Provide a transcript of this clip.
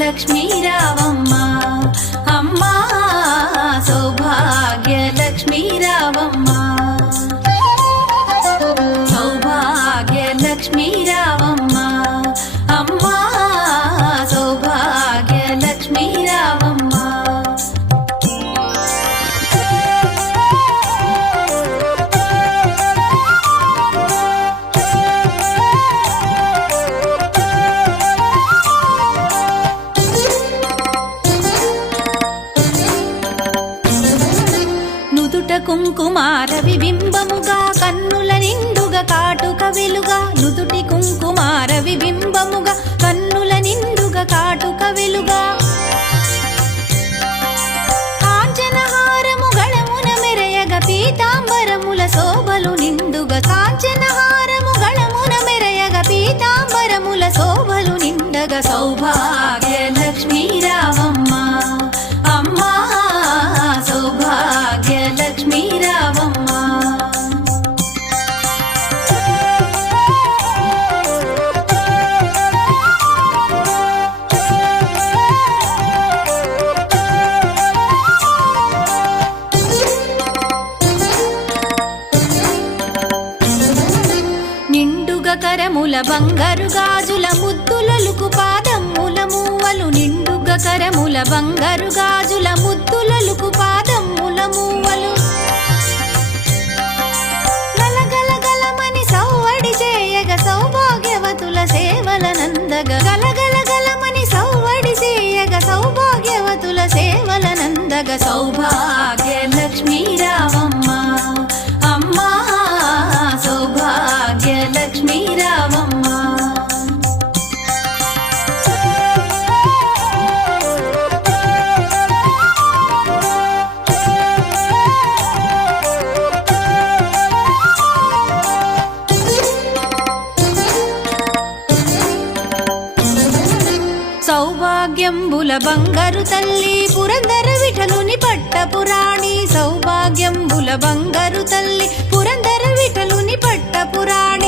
లక్ష్మీ రావమ్మ అమ్మా సౌభాగ్య లక్ష్మీ రావమ్మ సౌభాగ్య లక్ష్మీ రావమ్మ అమ్మా సౌభాగ్య లక్ష్మీ రావమ్మ కుంకుమార విబింబముగా కన్నుల నిండుగా కాటుక వెలుగా నుదుటి కుంకుమార విబింబముగా కన్నుల నిండుగా కాటుక వెలుగా కాంచనహారము గళమున మెరయగ పీతాంబరముల శోభలు నిండుగా కాంచనహారము గళమున మెరయగ పీతాంబరముల శోభలు నిండగా సౌభాగ్య లక్ష్మీ రావమ్మ అమ్మా సౌభాగ్య లక్ష్మీ రావమ్మ నిండుగా కరముల బంగారు గాజుల ముద్దులలుకు పాదముల మూవలు నిండుగా కరముల బంగారు గాజుల ముద్దులలుకు పాదముల మూవలు గలగలగలమని సౌవడి చేయగ సౌభాగ్యవతుల సేవల నందగ గలగలగలమని సౌవడి చేయగ సౌభాగ్యవతుల సేవల నందగ సౌభాగ్య లక్ష్మీ రావమ్మ అమ్మా సౌభాగ్య లక్ష్మీ రావమ్మ సౌభాగ్యంబుల బంగారు తల్లి పురందర విఠలుని పట్టపురాణి సౌభాగ్యంబుల బంగారు తల్లి పురందర విఠలుని పట్టపురాణి